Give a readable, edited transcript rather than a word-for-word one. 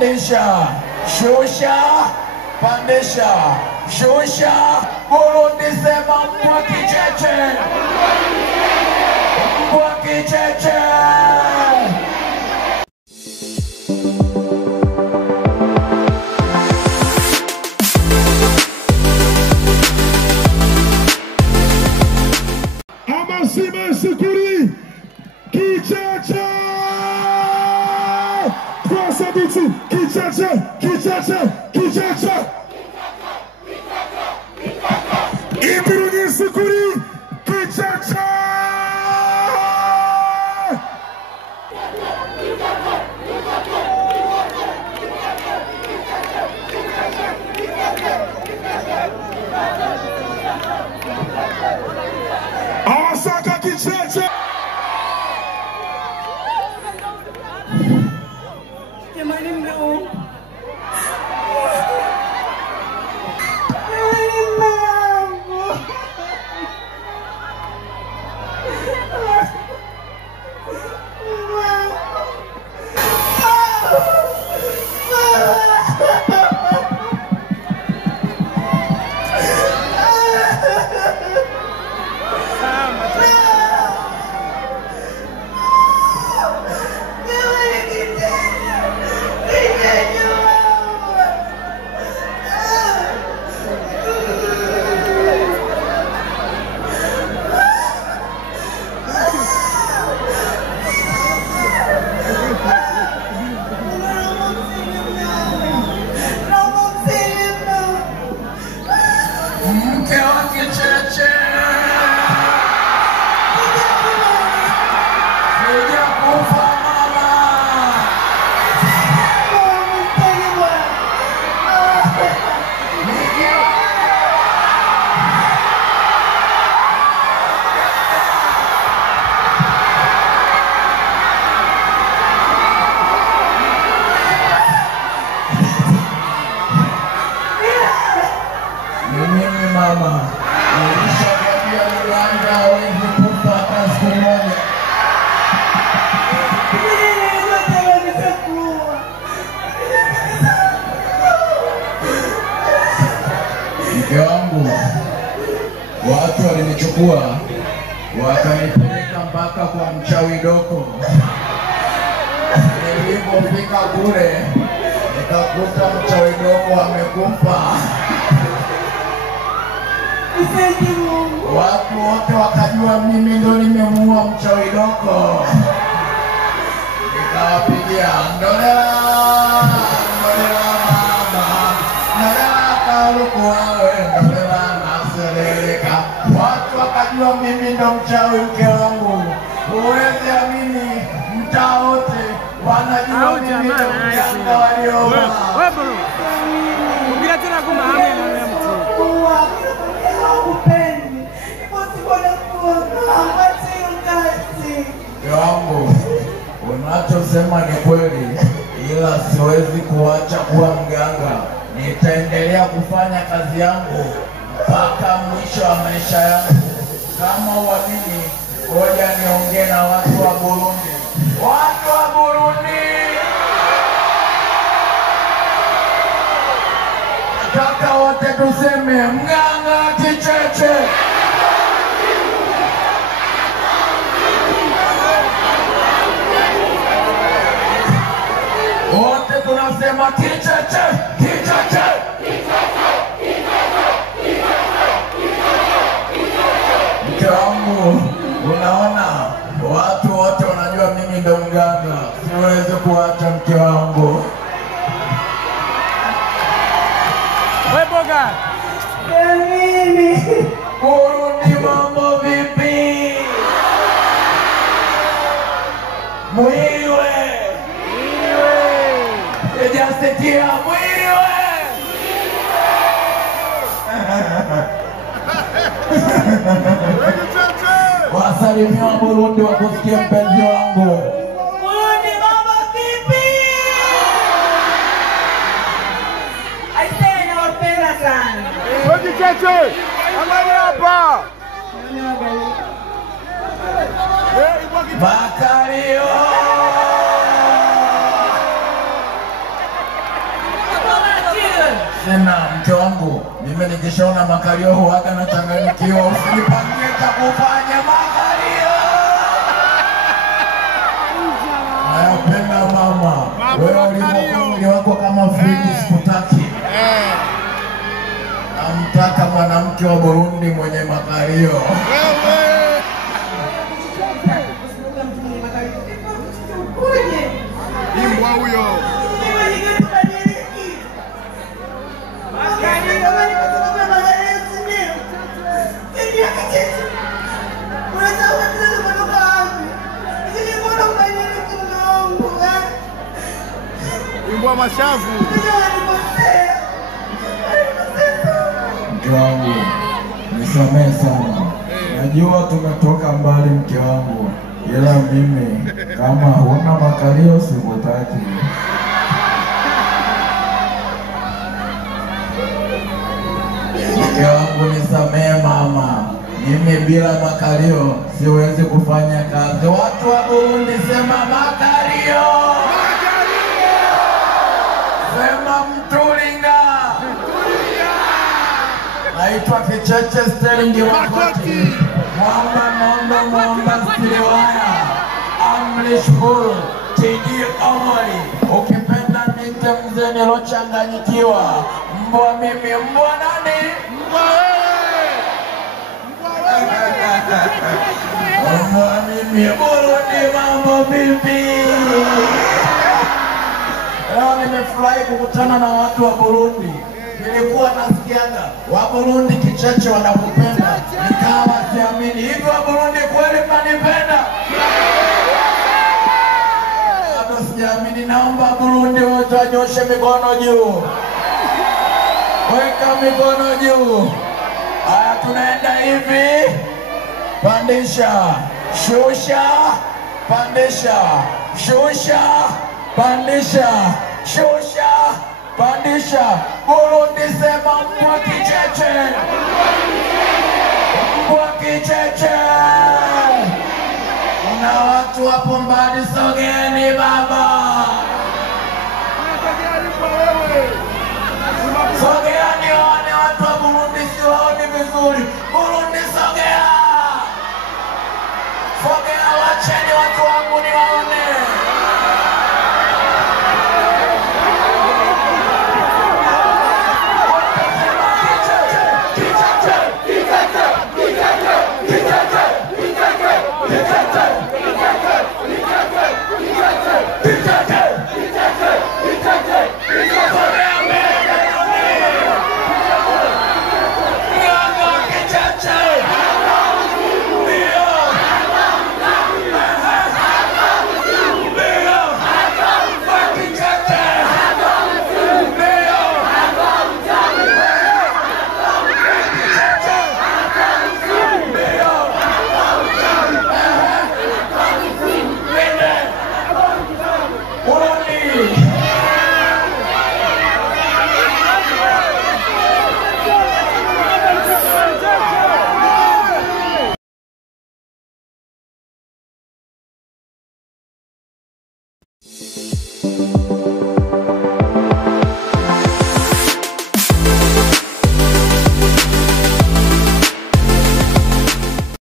pandisha, shusha, pandisha, shusha. Burundi sema mbwa Kicheche, mbwa Kicheche. Amasima Sekuri, Kicheche! Kwasabutu, Kicheche, Kicheche, Kicheche! Burundi Sekuri, Kicheche! Awasaka Kicheche! Watu walinichukua wakanipeleka mpaka kwa mchawi doko. Nilipofika kule nikakuta mchawi doko amekufa. Watu wote wakajua mimi ndo nimemuua mchawi doko. Nikawapigia ndolela, ndolela mama, ndolela kaluku wawe, ndolela naseleleka. Watu wakajua mimi ndo mchawi mke wangu. Uweze amini mtaa wote wanajua mimi ndo mjanga walioba. Ukila tena kuma hame na wewe mtu. Yangu, unachosema ni kweli, ila siwezi kuacha kuwa mganga. Nitaendelea kufanya kazi yangu mpaka mwisho wa maisha yangu. Kama uamini, ngoja niongee na watu wa Burundi. Watu wa Burundi! Nataka wote tuseme mganga Kicheche. Wote tunasema Kicheche, Kicheche. Mke wangu, unaona watu wote wanajua mimi ndo mganga. Siwezi kuacha mke wangu. Wewe boga. Burundi mambo vipi? Mwiwe. Sijasikia mwiwe. Wasalimia wa Burundi wakusikia mpenzi wangu. Burundi mambo vipi? Aisee nawapenda sana. Wewe Kicheche, angalia hapa. Makalio. Tena mke wangu, mimi nikishaona Makalio huwaga nachanganyikiwa, usinipangie cha kufanya Makalio. Nayapenda mama. Wewe ulivyokuwa mwili wako kama friji sikutaki. Namtaka mwanamke wa Burundi mwenye Makalio. Imbwa huyo. Imbwa mashavu. Mke wangu, nisamehe sana. Najua tumetoka mbali mke wangu, ila mimi kama huna Makalio sikutaki. Mke wangu nisamehe mama. Mimi bila Makalio siwezi kufanya kazi. Watu wa Burundi sema Makalio. Sema mtulinga. Naitwa Kicheche Sterling Wakoti. Mwamba nondo mwamba siliwaya. Amlish Bull. Tidi Omori. Ukipenda nite mzee nilochanganyikiwa. Mbwa mimi, mbwa nani? Mbwa wewe. Mbwa mimi, Burundi mambo vipi? Leo nimefurahi kukutana na watu wa Burundi. Nilikuwa nasikiaga wa Burundi Kicheche wanakupenda, nikawa siamini. Hivi wa Burundi kweli mnanipenda? Bado siamini. Naomba Burundi wote wanyoshe mikono juu. Weka mikono juu. Haya, tunaenda hivi. Pandisha, shusha, pandisha, shusha, pandisha, shusha, pandisha. Burundi sema mbwa Kicheche. Mbwa Kicheche. Kuna watu hapo mbali, sogeni baba.